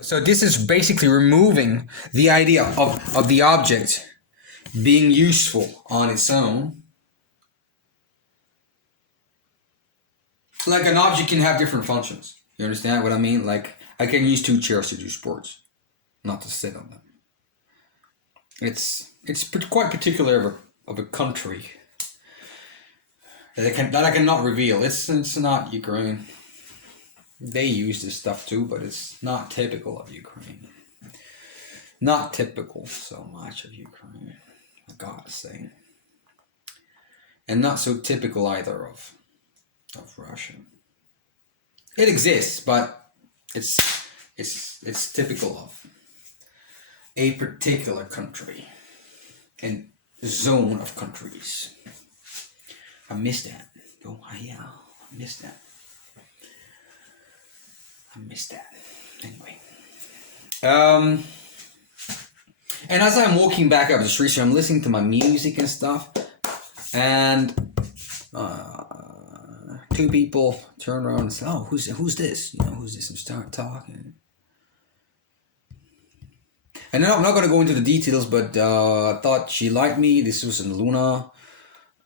So this is basically removing the idea of the object being useful on its own. Like an object can have different functions. You understand what I mean? Like I can use two chairs to do sports, not to sit on them. It's quite particular of a country that I cannot reveal. It's not Ukraine. They use this stuff too, but it's not typical of Ukraine. Not typical so much of Ukraine, I gotta say. And not so typical either of Russia. It exists, but it's typical of a particular country and zone of countries. I miss that. Oh yeah, I miss that. I miss that. Anyway. And as I'm walking back up the street, so I'm listening to my music and stuff, and two people turn around and say, "Oh, who's this? You know, who's this?" And start talking. And I'm not going to go into the details, but I thought she liked me. This was in Luna.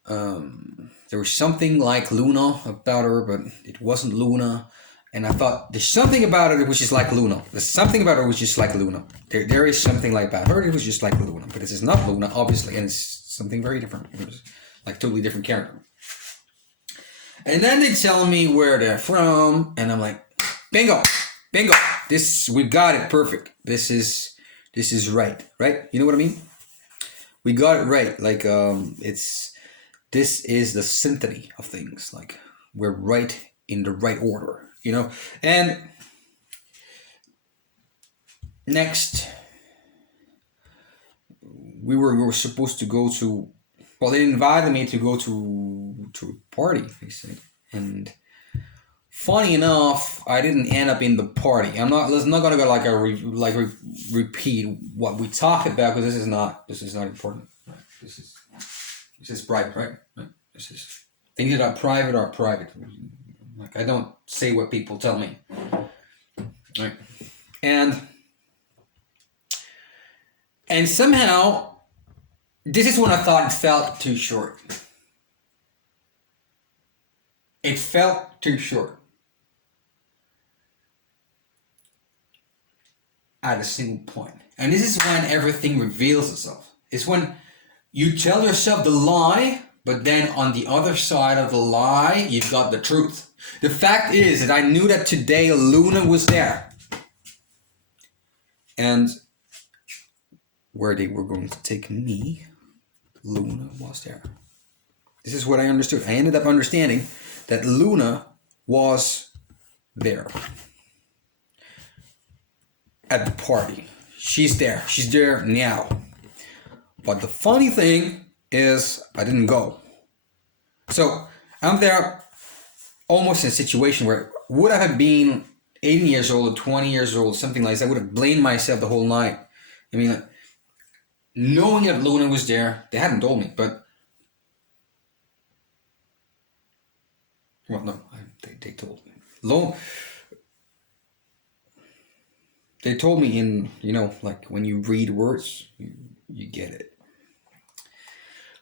There was something like Luna about her, but it wasn't Luna. And I thought, there's something about it which is like Luna. There's something about her which is like Luna. There is something like that. I heard it was just like Luna, but this is not Luna, obviously, and it's something very different. It was like totally different character. And then they tell me where they're from, and I'm like, bingo, bingo. We got it perfect. This is right? You know what I mean? We got it right. Like this is the symphony of things. Like we're right in the right order. You know, and next we were supposed to go to. Well, they invited me to go to a party. They said, and funny enough, I didn't end up in the party. I'm not gonna go repeat what we talked about because this is not important. Right? This is private, right? This is things that are private. Like I don't say what people tell me, right? And somehow, this is when I thought it felt too short. It felt too short. At a single point. And this is when everything reveals itself. It's when you tell yourself the lie, but then on the other side of the lie, you've got the truth. The fact is that I knew that today Luna was there. And where they were going to take me, Luna was there. This is what I understood. I ended up understanding that Luna was there. At the party. She's there. She's there now. But the funny thing is I didn't go. So I'm there almost in a situation where would I have been 18 years old or 20 years old, something like that, I would have blamed myself the whole night. I mean, knowing that Luna was there, they hadn't told me, but well, no, they told me. They told me in, you know, like when you read words, you get it.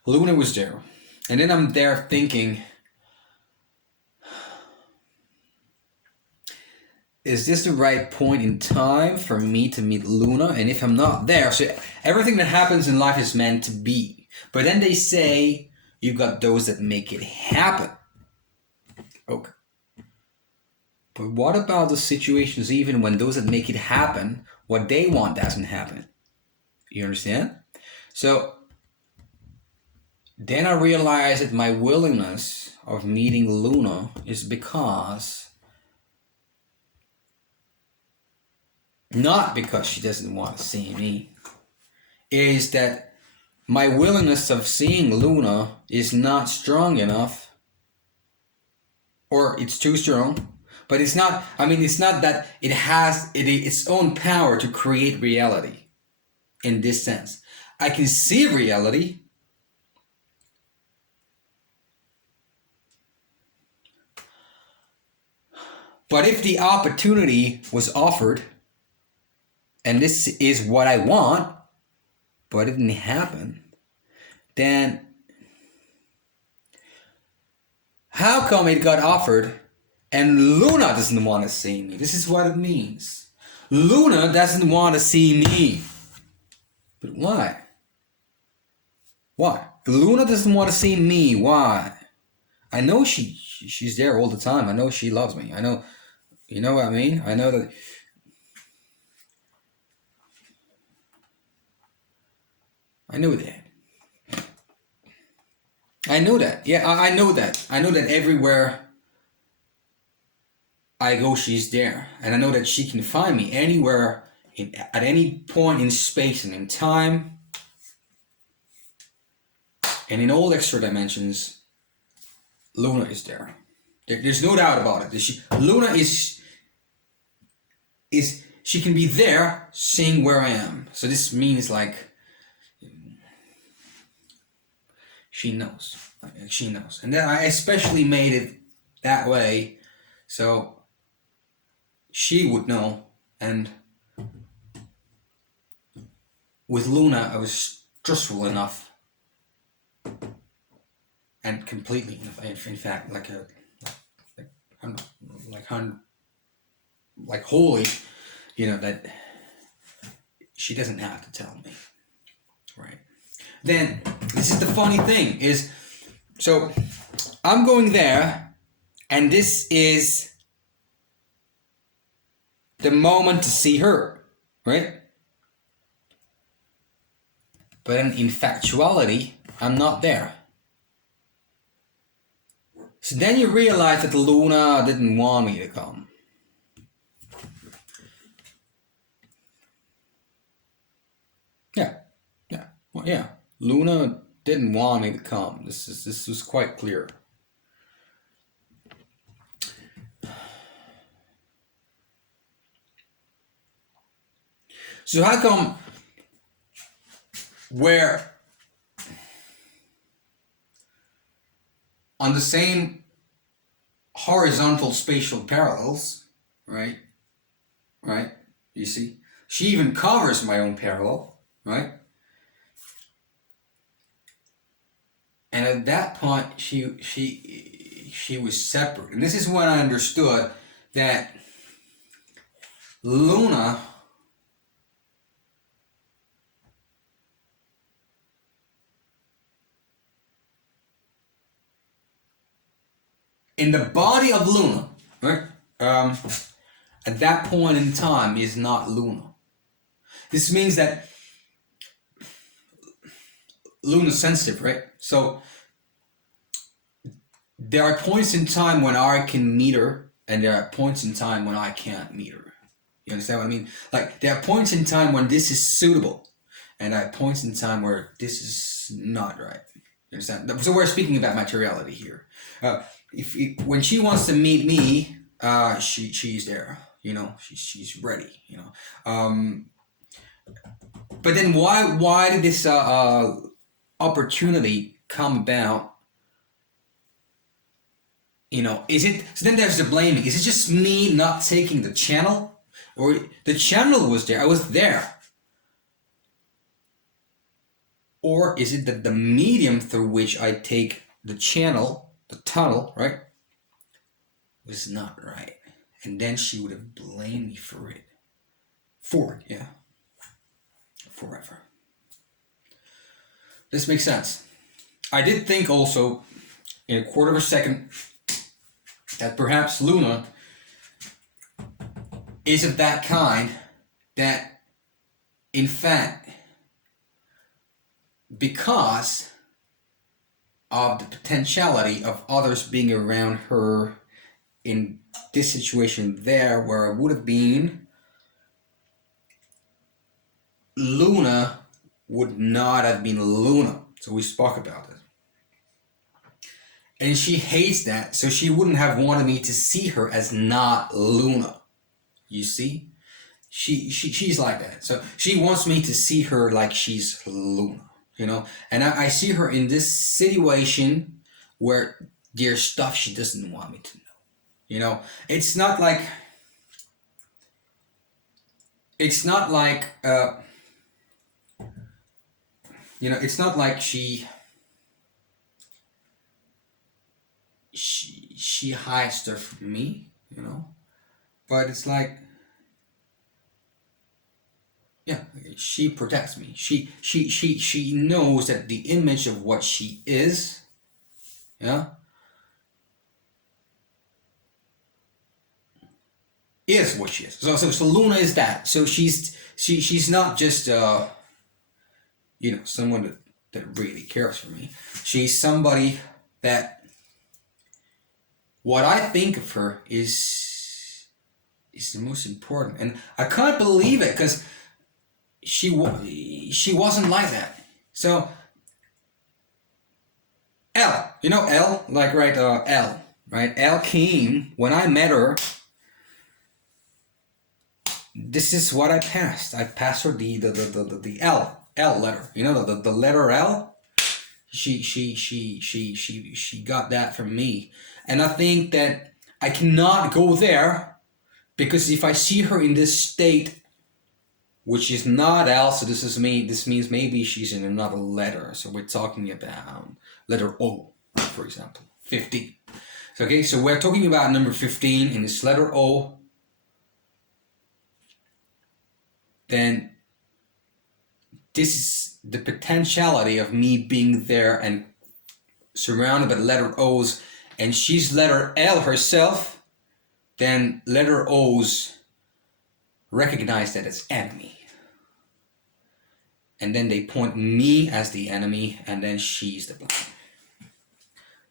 Luna was there. And then I'm there thinking, is this the right point in time for me to meet Luna? And if I'm not there, so everything that happens in life is meant to be. But then they say, you've got those that make it happen. Okay. But what about the situations even when those that make it happen, what they want doesn't happen? You understand? So then I realized that my willingness of meeting Luna is because, not because she doesn't want to see me, is that my willingness of seeing Luna is not strong enough, or it's too strong. But it's not, I mean, it's not that it has its own power to create reality in this sense. I can see reality, but if the opportunity was offered, and this is what I want, but it didn't happen, then how come it got offered and Luna doesn't want to see me? This is what it means. Luna doesn't want to see me. But why? Why? Luna doesn't want to see me. Why? I know she's there all the time. I know she loves me. I know, you know what I mean? I know that. I know that. I know that. Yeah, I know that. I know that everywhere I go, she's there. And I know that she can find me anywhere, at any point in space and in time, and in all extra dimensions. Luna is there. There's no doubt about it. Luna is she can be there, seeing where I am. So this means like she knows. She knows, and then I especially made it that way, so she would know. And with Luna, I was trustful enough, and completely, in fact, like holy, you know, that she doesn't have to tell me, right? Then this is the funny thing is, so I'm going there, and this is the moment to see her, right? But in factuality, I'm not there. So then you realize that Luna didn't want me to come. Yeah. Luna didn't want me to come. This was quite clear. So how come where on the same horizontal spatial parallels, right? You see, she even covers my own parallel, right? And at that point, she was separate, and this is when I understood that Luna in the body of Luna, right? At that point in time is not Luna. This means that Luna's sensitive, right? So there are points in time when I can meet her, and there are points in time when I can't meet her. You understand what I mean? Like, there are points in time when this is suitable, and there are points in time where this is not right. You understand? So we're speaking about materiality here. When she wants to meet me, she's there. You know, she's ready. You know, but then why did this opportunity come about? You know, is it, so then there's the blaming. Is it just me not taking the channel? Or the channel was there, I was there? Or is it that the medium through which I take the channel, the tunnel, right, was not right? And then she would have blamed me for it. Forever. This makes sense. I did think also, in a quarter of a second, that perhaps Luna isn't that kind, that in fact, because of the potentiality of others being around her in this situation there where I would have been, Luna would not have been Luna. So we spoke about it. And she hates that, so she wouldn't have wanted me to see her as not Luna. You see? She's like that. So she wants me to see her like she's Luna, you know? And I see her in this situation where there's stuff she doesn't want me to know. You know? It's not like it's not like it's not like she hides stuff from me, but it's like, yeah, she protects me. She knows that the image of what she is, yeah, is what she is. So Luna is that. So she's not just someone that really cares for me. She's somebody that what I think of her is the most important, and I can't believe it because she wasn't like that. So L, L, like right, L, right? L came when I met her. This is what I passed. I passed her the L letter. The letter L. She got that from me, and I think that I cannot go there because if I see her in this state, which is not L, so this means maybe she's in another letter. So we're talking about letter O, for example, 15. So, okay, so we're talking about number 15 in this letter O. Then this is the potentiality of me being there and surrounded by letter O's, and she's letter L herself. Then letter O's recognize that it's enemy. And then they point me as the enemy, and then she's the blame.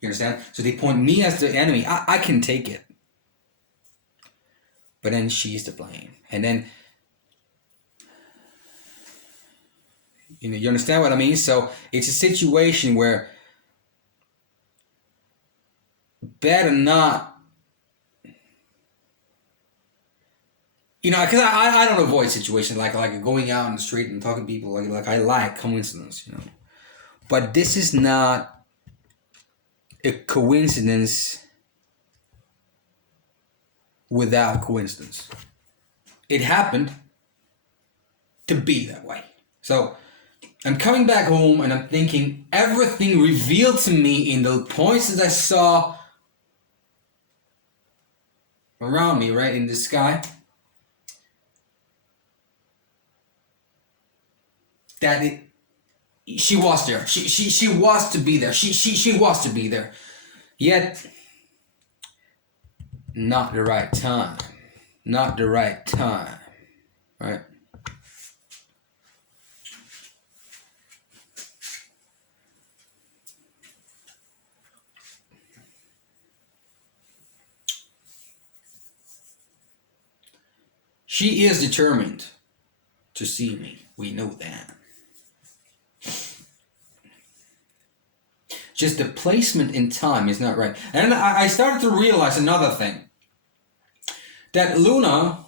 You understand? So they point me as the enemy. I can take it. But then she's the blame. And then, you understand what I mean? So it's a situation where better not, because I don't avoid situations like going out on the street and talking to people. Like I like coincidence, But this is not a coincidence without coincidence. It happened to be that way. So I'm coming back home and I'm thinking everything revealed to me in the points that I saw around me, right, in the sky, that she was there. She was to be there. She was to be there. Yet not the right time. Not the right time. Right? She is determined to see me. We know that. Just the placement in time is not right. And I started to realize another thing. That Luna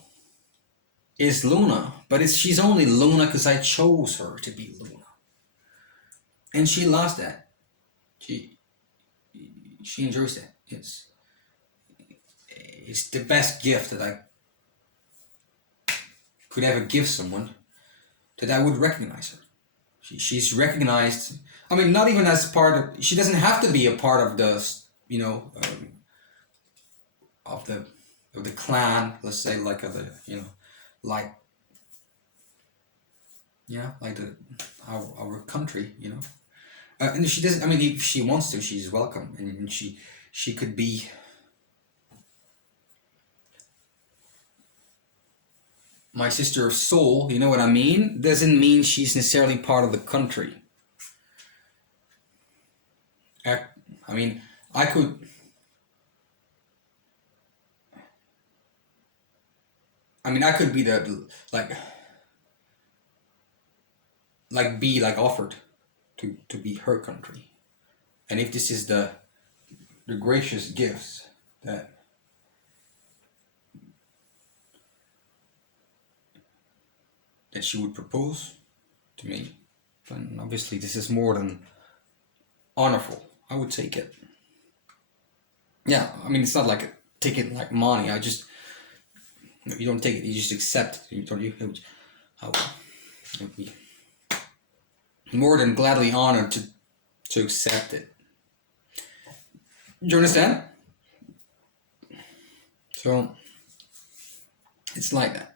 is Luna, but she's only Luna because I chose her to be Luna. And she loves that. She enjoys that. It's the best gift that I could ever give someone, that I would recognize her. She's recognized. I mean, not even as part of. She doesn't have to be a part of the, of the clan. Let's say like like our country. And she doesn't. I mean, if she wants to, she's welcome, and she could be. My sister of soul, you know what I mean? Doesn't mean she's necessarily part of the country. I mean, I could. I mean, I could be be offered to be her country, and if this is the gracious gifts that she would propose to me, then obviously this is more than honorable. I would take it. Yeah, I mean, it's not like taking like money. You don't take it. You just accept it. You don't. I would be more than gladly honored to accept it. Do you understand? So it's like that.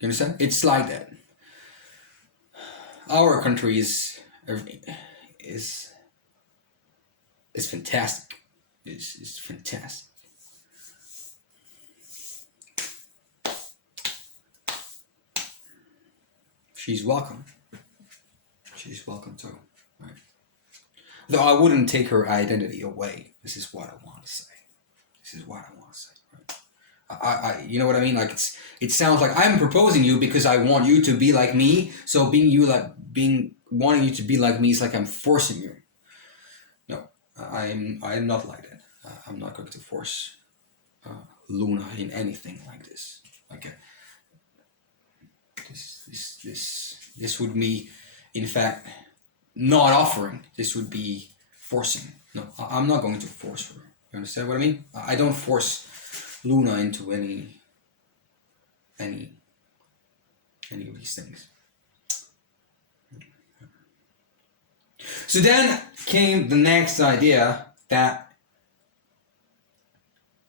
You understand? It's like that. Our country is fantastic. It's fantastic. She's welcome. She's welcome too, right? Though I wouldn't take her identity away. This is what I want to say. This is what I want to say. Right? You know what I mean? Like it sounds like I'm proposing you because I want you to be like me. So wanting you to be like me is like I'm forcing you. No, I'm not like that. I'm not going to force Luna in anything like this. Okay. This would be, in fact, not offering. This would be forcing. No, I'm not going to force her. You understand what I mean? I don't force Luna into any of these things. So then came the next idea that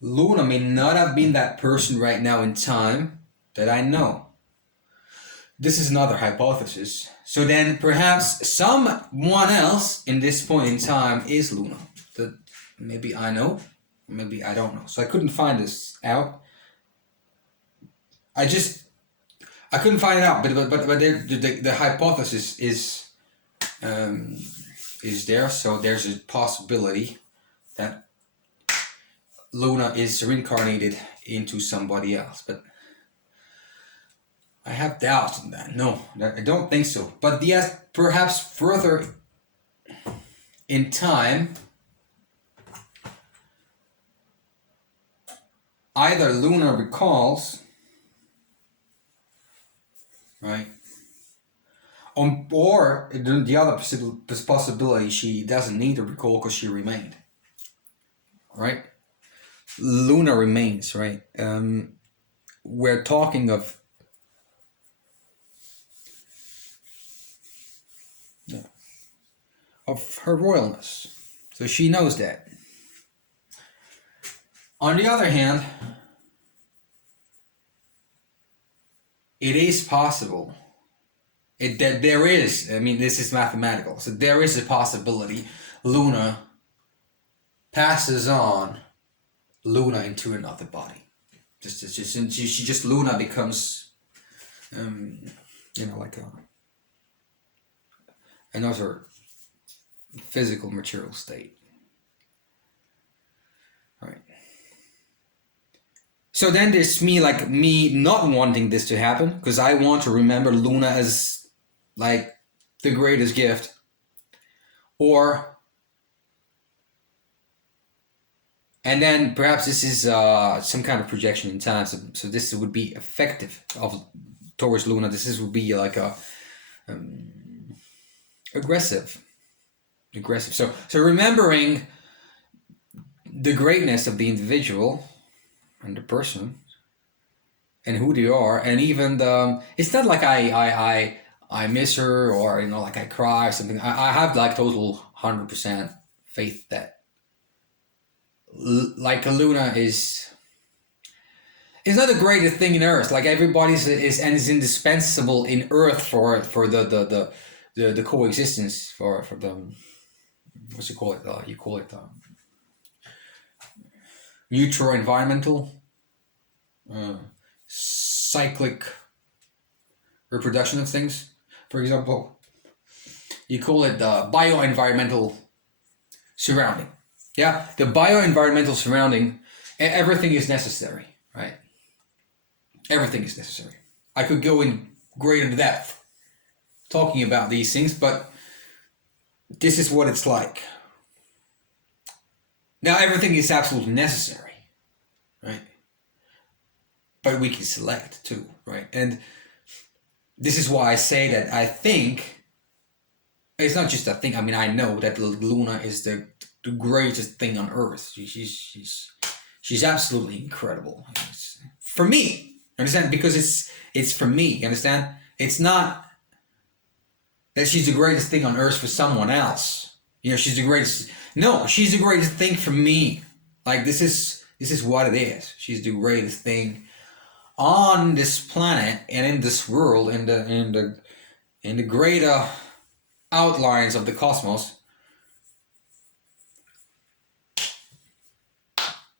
Luna may not have been that person right now in time that I know. This is another hypothesis. So then perhaps someone else in this point in time is Luna. That maybe I know, maybe I don't know. So I couldn't find this out. I couldn't find it out, but the hypothesis is there. So there's a possibility that Luna is reincarnated into somebody else, but I have doubts on that. No, I don't think so. But yes, perhaps further in time, either Luna recalls, right? Or the other possibility, she doesn't need to recall because she remained, right? Luna remains, right? We're talking of her royalness. So she knows that. On the other hand, it is possible that there is, I mean, this is mathematical, so there is a possibility Luna passes on Luna into another body. Just Luna becomes, like another physical material state. All right. So then there's me not wanting this to happen because I want to remember Luna as like the greatest gift, and then perhaps this is some kind of projection in time. So this would be effective towards Luna. This would be like a aggressive. So remembering the greatness of the individual and the person and who they are, and even it's not like I miss her or like I cry or something. I have like total 100% faith that like Luna is not the greatest thing in Earth. Like everybody's is indispensable in Earth for the coexistence for the. What's you call it? You call it neutral environmental, cyclic reproduction of things. For example, you call it the bioenvironmental surrounding. Yeah, the bioenvironmental surrounding. Everything is necessary, right? Everything is necessary. I could go in greater depth talking about these things, but this is what it's like. Now, everything is absolutely necessary, right? But we can select too, right? And this is why I say that I think, it's not just a thing, I mean, I know that Luna is the greatest thing on Earth. She's absolutely incredible. for me. Understand? Because it's for me. You understand? It's not that she's the greatest thing on earth for someone else. You know, she's the greatest. No, she's the greatest thing for me. Like this is what it is. She's the greatest thing on this planet and in this world, in the greater outlines of the cosmos.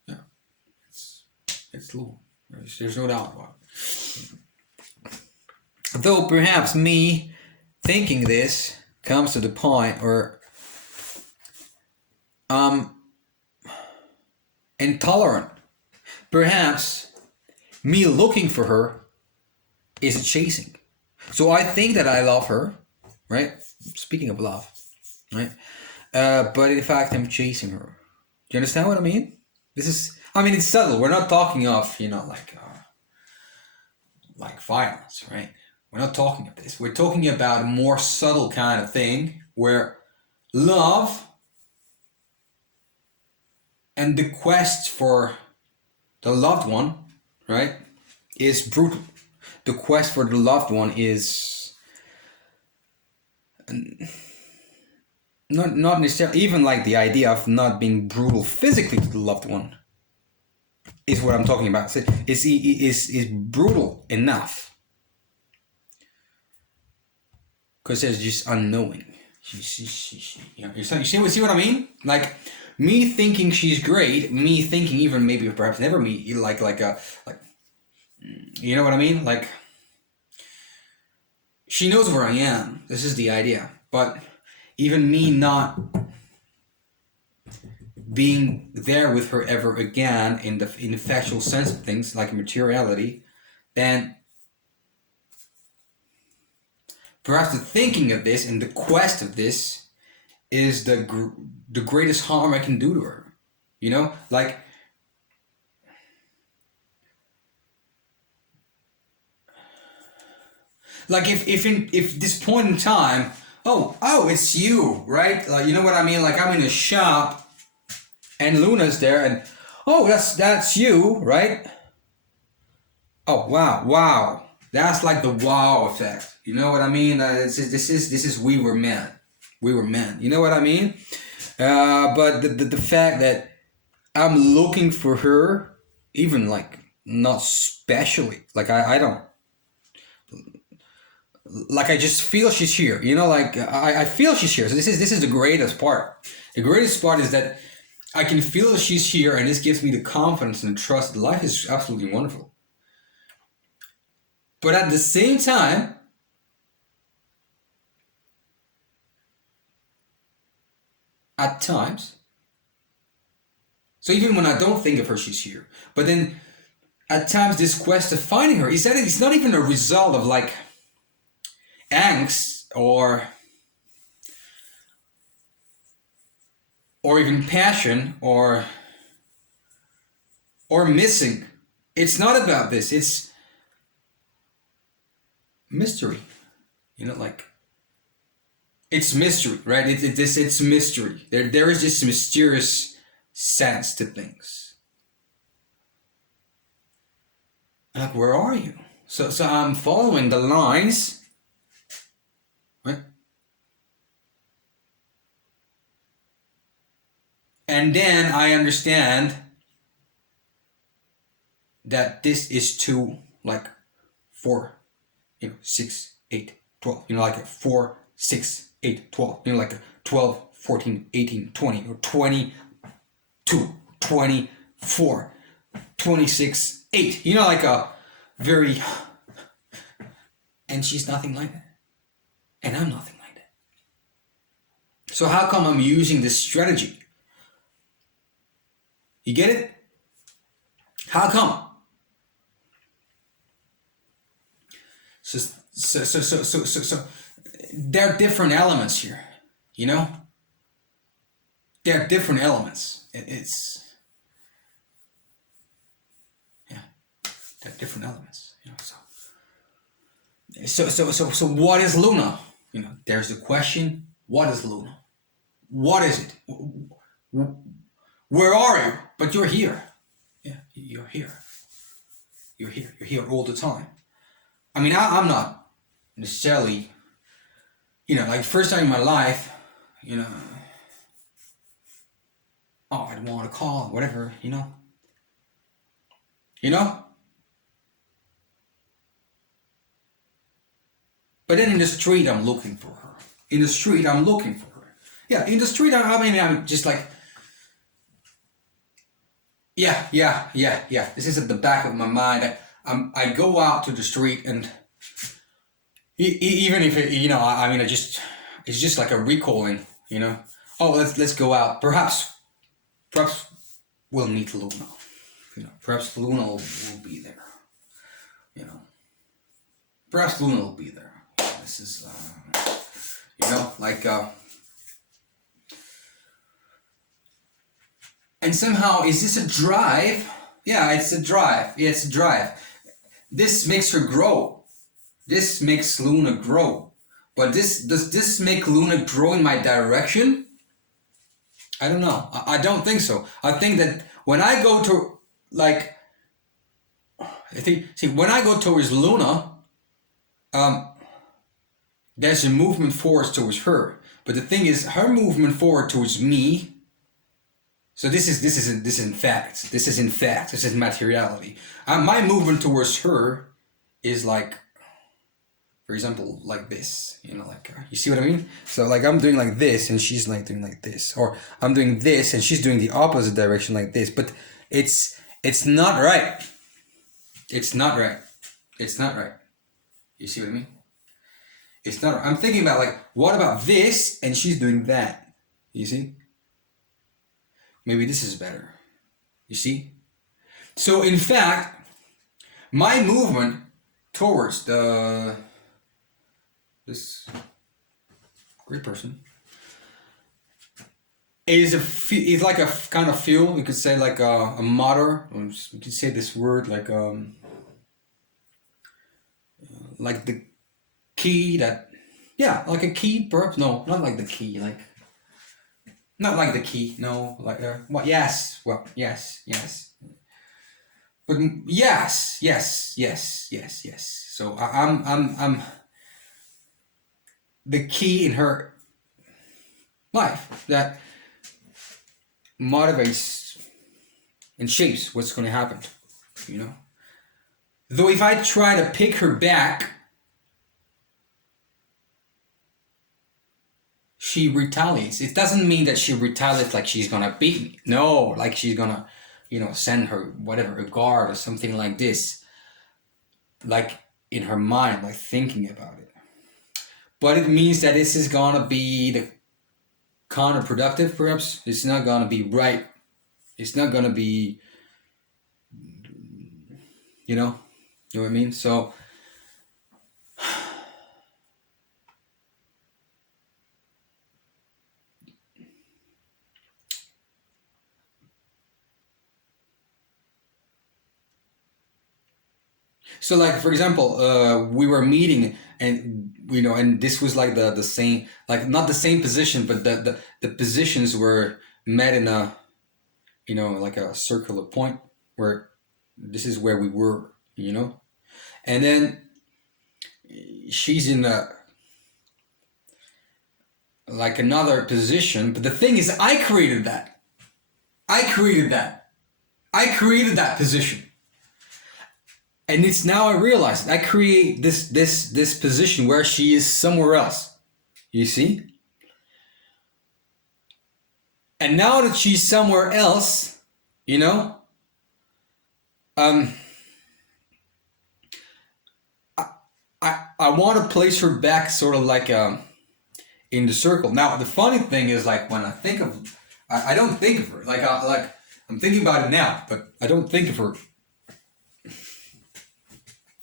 Yeah, it's Luna. There's no doubt about it. Though perhaps me thinking this comes to the point where intolerant. Perhaps me looking for her is a chasing. So I think that I love her, right? Speaking of love, right? But in fact, I'm chasing her. Do you understand what I mean? It's subtle. We're not talking of, like violence, right? We're not talking of this. We're talking about a more subtle kind of thing where love and the quest for the loved one, right, is brutal. The quest for the loved one is not necessarily, even like the idea of not being brutal physically to the loved one is what I'm talking about. Is brutal enough because there's just unknowing. You see what I mean? Like me thinking she's great, me thinking even maybe perhaps never me like you know what I mean? Like she knows where I am. This is the idea. But even me not being there with her ever again in the factual sense of things, like materiality, then perhaps the thinking of this and the quest of this is the greatest harm I can do to her. You know, like if this point in time, oh, it's you, right? Like, you know what I mean? Like I'm in a shop, and Luna's there, and that's you, right? Oh wow, that's like the wow effect. You know what I mean? This is we were men. You know what I mean? But the fact that I'm looking for her, even like not specially, like I don't. Like I just feel she's here, you know. Like I feel she's here. So this is the greatest part. The greatest part is that I can feel she's here, and this gives me the confidence and the trust that life is absolutely wonderful. But at the same time, at times, so even when I don't think of her, she's here. But then at times, this quest of finding her, it's not even a result of like angst or even passion or missing. It's not about this. It's mystery. You know, like it's mystery, right? It's mystery. There is this mysterious sense to things. Like, where are you? So I'm following the lines, right? And then I understand that this is 2, like 4, 6, 8, 12, like a 4, 6, 8, 12, like a 12, 14, 18, 20, or 22, 24, 26, 8, like a very, and she's nothing like that. And I'm nothing like that. So how come I'm using this strategy? You get it? How come? So there are different elements here, There are different elements. There are different elements, So what is Luna? There's the question, what is Luna? What is it? Where are you? But you're here. Yeah, you're here. You're here. You're here all the time. I mean, I'm not necessarily, like first time in my life, oh, I don't want to call, whatever, you know. But then in the street, I'm looking for her. In the street, I'm looking for her. Yeah, in the street, I mean, I'm just like, yeah. This is at the back of my mind. I go out to the street and even if it, I mean, it's just like a recalling, Oh, let's go out. Perhaps we'll meet Luna. Perhaps Luna will be there. Perhaps Luna will be there. This is, like, and somehow, is this a drive? Yeah, it's a drive. Yeah, it's a drive. This makes her grow. This makes Luna grow. But does this make Luna grow in my direction? I don't know. I don't think so. I think that when I go to, like, when I go towards Luna, there's a movement forward towards her. But the thing is, her movement forward towards me. So this is in fact. This is materiality. My movement towards her is like, for example, like this. You see what I mean? So like I'm doing like this, and she's like doing like this, or I'm doing this, and she's doing the opposite direction like this. But it's not right. It's not right. It's not right. You see what I mean? It's not right. I'm thinking about like, what about this? And she's doing that. You see? Maybe this is better. You see? So in fact, my movement towards this great person is like a kind of fuel. You could say like a motor. You could say this word like the key that, yeah, like a key, perhaps. No, not like the key, like, not like the key, no, like, what, yes, well, yes, but yes, so I'm the key in her life that motivates and shapes what's going to happen, though if I try to pick her back, she retaliates. It doesn't mean that she retaliates like she's gonna beat me. No, like she's gonna, send her whatever, a guard or something like this. Like in her mind, like thinking about it. But it means that this is gonna be the counterproductive, perhaps. It's not gonna be right. It's not gonna be, you know what I mean? So like for example, we were meeting, and and this was like the same, like not the same position, but the positions were met in a like a circular point where this is where we were, and then she's in like another position. But the thing is, I created that position. And it's now I realize I create this position where she is somewhere else. You see? And now that she's somewhere else, I want to place her back sort of like in the circle. Now the funny thing is, like, when I think of, I don't think of her like I'm thinking about it now, but I don't think of her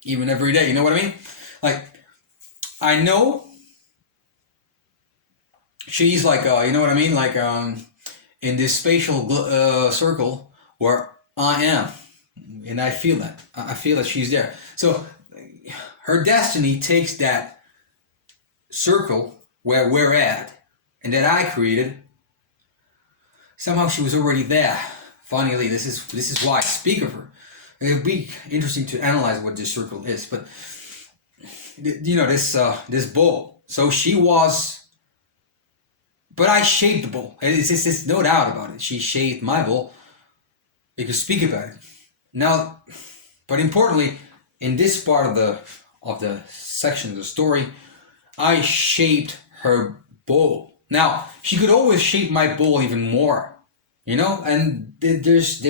even every day. You know what I mean? Like, I know she's like, you know what I mean? Like, in this spatial circle where I am, and I feel that. I feel that she's there. So her destiny takes that circle where we're at, and that I created. Somehow she was already there. Finally, this is why I speak of her. it'd be interesting to analyze what this circle is. But you know, this bull. So she was, but I shaped the bull. It's no doubt about it. She shaped my bull. You can speak about it now. But importantly, in this part of the section of the story, I shaped her bull. Now she could always shape my bull even more, you know. And there's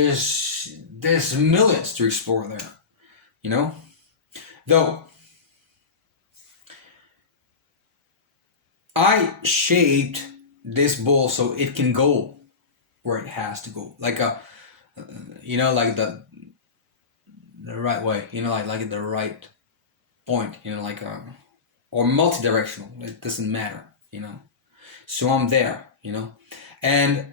millions to explore there, you know. Though I shaped this bull so it can go where it has to go, like you know, like the right way, you know, like the right point, you know, like or multi-directional. It doesn't matter, you know. So I'm there, you know, and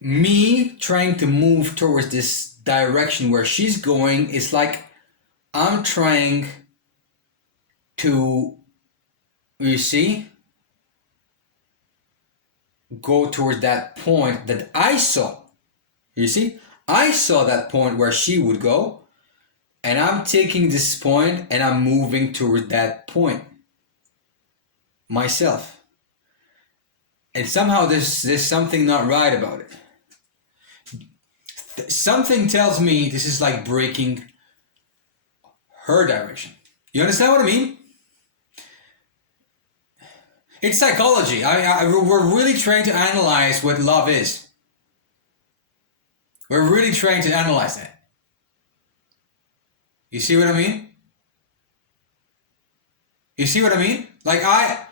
me trying to move towards this direction where she's going is like I'm trying to, you see, go towards that point that I saw. You see, I saw that point where she would go, and I'm taking this point and I'm moving toward that point myself. And somehow there's something not right about it. Something tells me this is like breaking her direction. You understand what I mean? It's psychology. We're really trying to analyze what love is. We're really trying to analyze that. You see what I mean? You see what I mean? Like I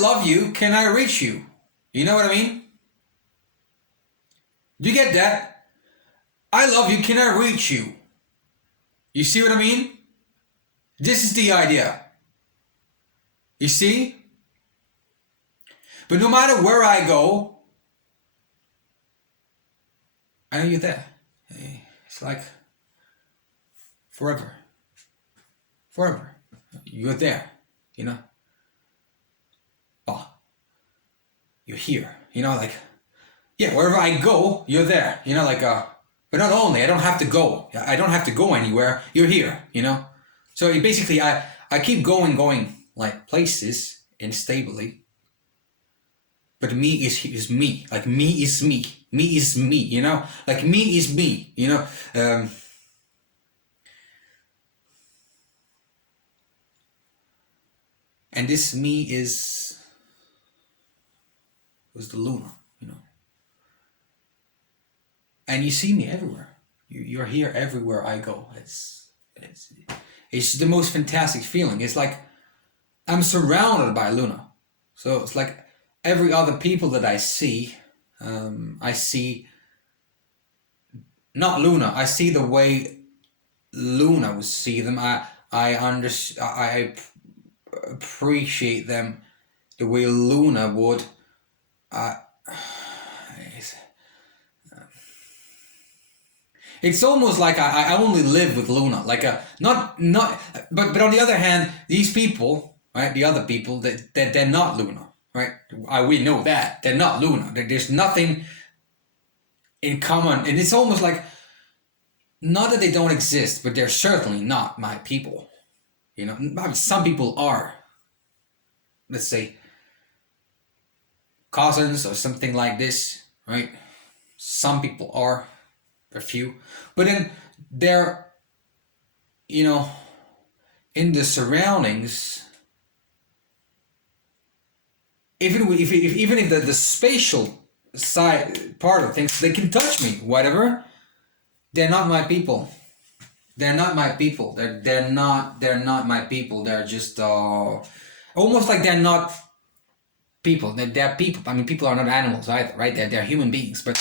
love you. Can I reach you? You know what I mean? Do you get that? I love you. Can I reach you? You see what I mean? This is the idea. You see? But no matter where I go, I know you're there. It's like forever. Forever. You're there, you know? Oh, you're here, you know, like, yeah, wherever I go, you're there, you know, like, but not only, I don't have to go. I don't have to go anywhere. You're here, you know? So basically, I keep going, like, places instably. But me is me. Like, me is me. Me is me, you know? Like, me is me, you know? And this me was the Luna, you know? And you see me everywhere. You're here everywhere I go. It's the most fantastic feeling. It's like I'm surrounded by Luna. So it's like every other people that I see not Luna. I see the way Luna would see them. I appreciate them the way Luna would. It's almost like I only live with Luna, like but on the other hand, these people, right, the other people, that they're not Luna, right? We know that they're not Luna. There's nothing in common, and it's almost like not that they don't exist, but they're certainly not my people. You know, some people are, let's say, cousins or something like this, right? Some people are. A few, but then they're, you know, in the surroundings. Even if the spatial side part of things, they can touch me, whatever. They're not my people. They're not my people. They're not my people. They're just almost like they're not people. They're people. I mean, people are not animals either, right? They're human beings, but.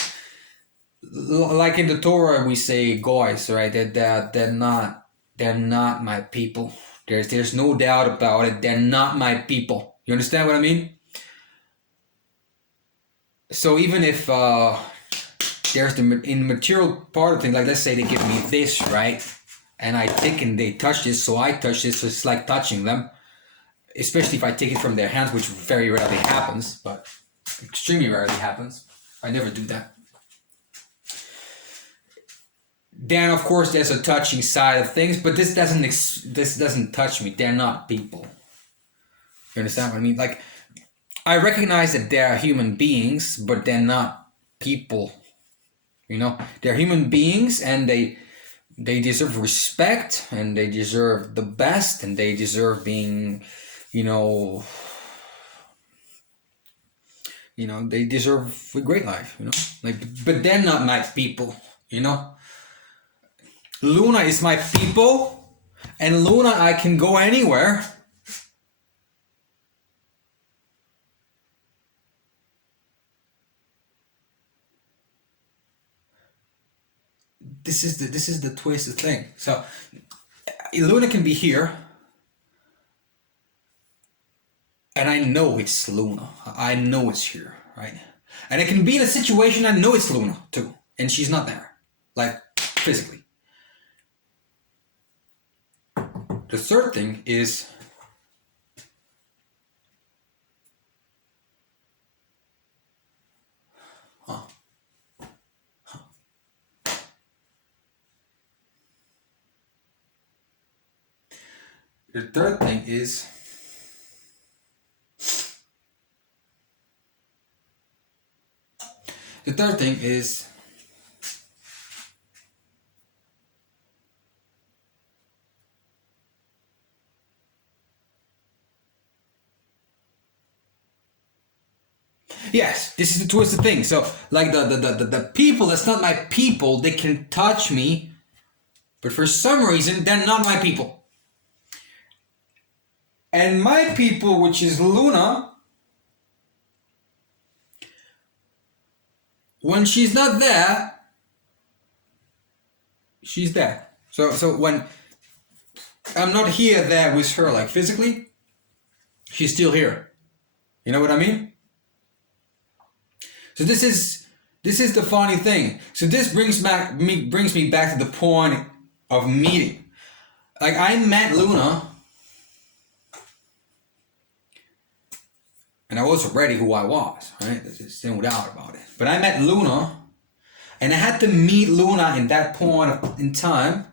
Like in the Torah, we say goys, right? They're not my people. There's no doubt about it. They're not my people. You understand what I mean? So even if there's in the material part of things, like let's say they give me this, right? And I take and they touch this, so I touch this, so it's like touching them. Especially if I take it from their hands, which very rarely happens, but extremely rarely happens. I never do that. Then of course there's a touching side of things, but this doesn't touch me. They're not people. You understand what I mean? Like, I recognize that they are human beings, but they're not people. You know, they're human beings, and they deserve respect, and they deserve the best, and they deserve being, you know, they deserve a great life. You know, like, but they're not my people. You know, Luna is my people, and Luna, I can go anywhere. This is the twisted thing. So Luna can be here, and I know it's Luna. I know it's here, right? And I can be in a situation I know it's Luna too, and she's not there, like physically. The third thing is the third thing is yes, this is the twisted thing. So like the people that's not my people, they can touch me, but for some reason they're not my people. And my people, which is Luna, when she's not there, she's there. So when I'm not there with her, like physically, she's still here. You know what I mean? So this is the funny thing. So this brings me back to the point of meeting. Like, I met Luna, and I was already who I was, right? There's no doubt about it. But I met Luna, and I had to meet Luna in that point in time.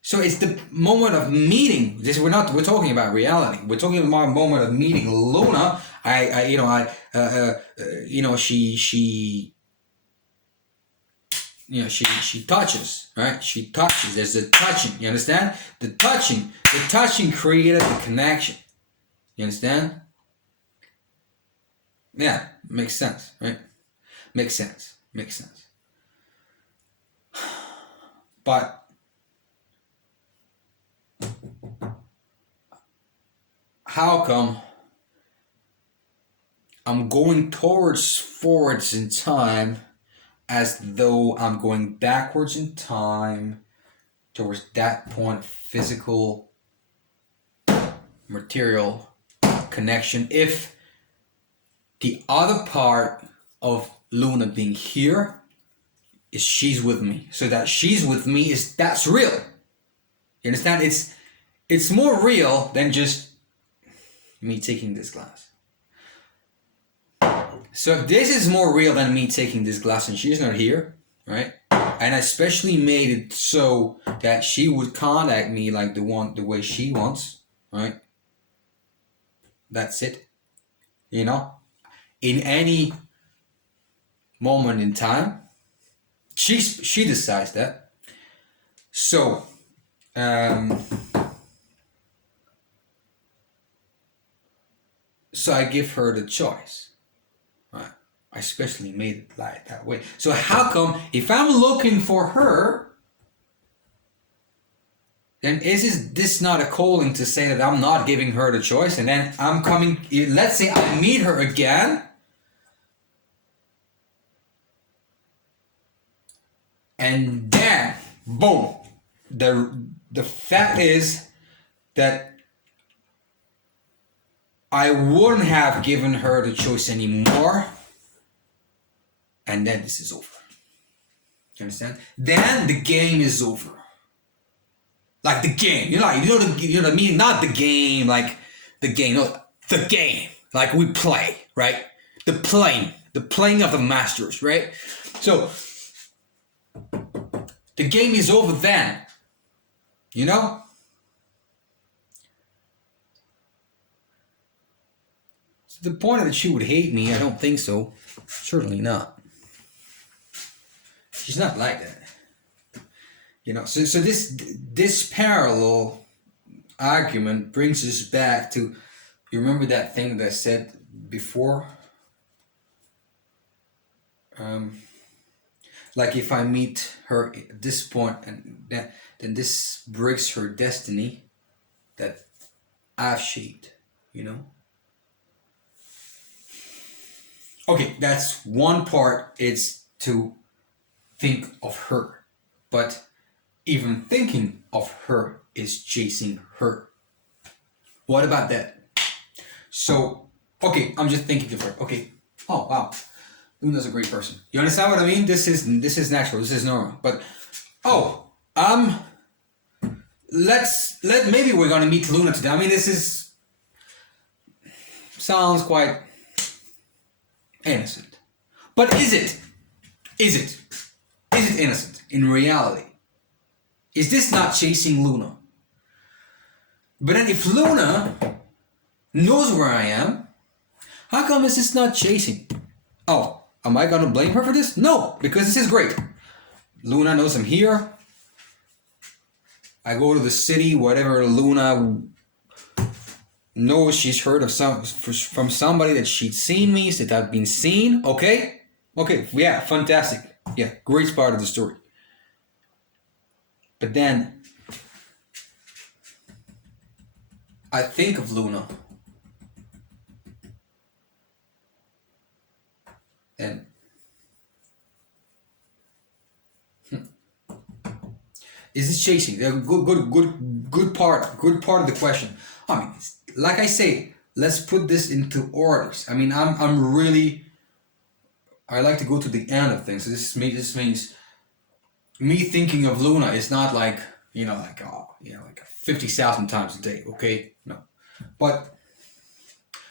So it's the moment of meeting. We're talking about reality. We're talking about a moment of meeting Luna. She touches, right? She touches. There's a touching. You understand? The touching created the connection. You understand? Yeah, makes sense, right? Makes sense. But how come I'm going forwards in time as though I'm going backwards in time towards that point of physical, material connection, if the other part of Luna being here is she's with me. So that she's with me that's real. You understand? It's more real than just me taking this glass. So this is more real than me taking this glass and she's not here, right? And I especially made it so that she would contact me like the way she wants, right? That's it. You know? In any moment in time, she decides that. So so I give her the choice, right? I especially made it like that way. So how come if I'm looking for her, then is this not a calling to say that I'm not giving her the choice, and then I'm coming, let's say I meet her again, and then boom, the fact is that I wouldn't have given her the choice anymore, and then this is over. You understand? Then the game is over. Like the game, you know what I mean? Not the game, like the game, no, the game, like we play, right? The the playing of the masters, right? So the game is over then, you know? To the point that she would hate me, I don't think so. Certainly not. She's not like that. You know, so this parallel argument brings us back to, you remember that thing that I said before? Like if I meet her at this point, and then this breaks her destiny that I've shaped, you know? Okay, that's one part, it's to think of her. But even thinking of her is chasing her. What about that? So, okay, I'm just thinking of her. Okay. Oh, wow. Luna's a great person. You understand what I mean? This is natural. This is normal. But maybe we're gonna meet Luna today. I mean, sounds quite innocent. But is it? Is it innocent in reality? Is this not chasing Luna? But then if Luna knows where I am, how come is this not chasing? Oh, am I gonna blame her for this? No, because this is great. Luna knows I'm here. I go to the city, whatever Luna knows, she's heard of from somebody that she'd seen me, that I've been seen. Okay, yeah, fantastic. Yeah, great part of the story. But then I think of Luna, and is this chasing? Good part of the question. I mean, like I say, let's put this into orders. I mean, I like to go to the end of things. So this means me thinking of Luna is not like, like 50,000 times a day, okay? No. But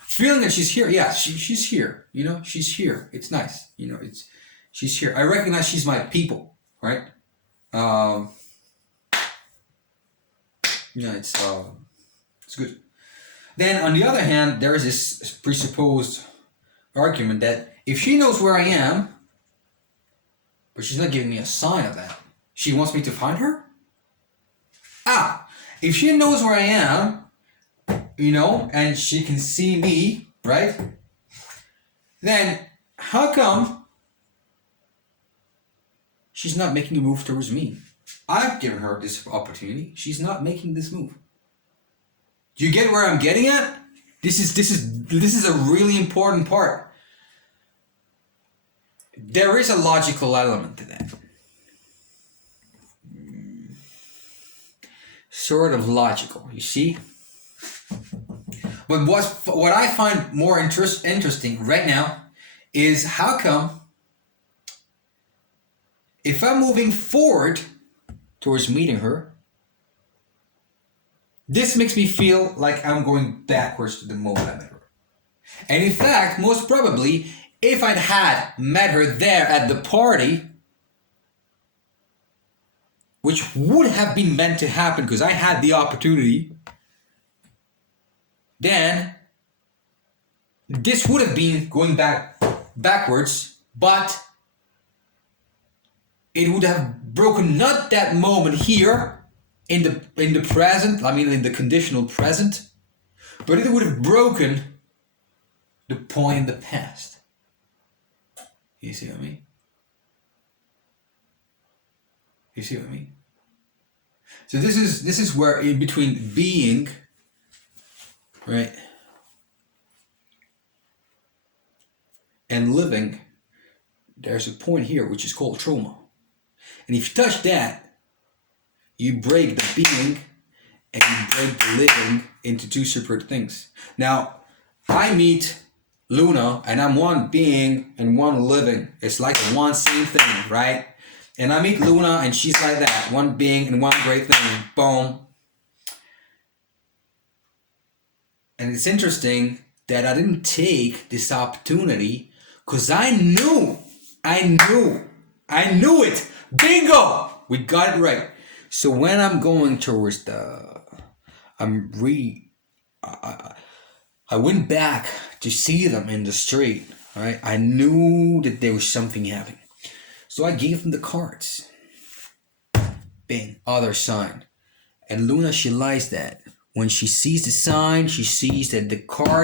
feeling that she's here, yeah, she's here, she's here. It's nice, she's here. I recognize she's my people, right? Yeah, it's good. Then on the other hand, there is this presupposed argument that if she knows where I am, but she's not giving me a sign of that, she wants me to find her? If she knows where I am, and she can see me, right? Then how come she's not making a move towards me? I've given her this opportunity. She's not making this move. Do you get where I'm getting at? This is a really important part. There is a logical element to that. Sort of logical, you see? But what I find more interesting right now is how come if I'm moving forward towards meeting her, this makes me feel like I'm going backwards to the moment I met her. And in fact, most probably, if I'd had met her there at the party, which would have been meant to happen because I had the opportunity, then this would have been going backwards, but it would have broken not that moment here in the present, I mean in the conditional present, but it would have broken the point in the past. You see what I mean? You see what I mean? So this is where in between being, right, and living, there's a point here which is called trauma. And if you touch that, you break the being and you break the living into two separate things. Now, I meet Luna and I'm one being and one living. It's like one same thing, right? And I meet Luna and she's like that, one being and one great thing. Boom. And it's interesting that I didn't take this opportunity Because I knew it. Bingo! We got it right. So when I'm going towards I'm re, I went back to see them in the street. Right, I knew that there was something happening. So I gave them the cards. Bing, other sign. And Luna, she lies that. When she sees the sign, she sees that the card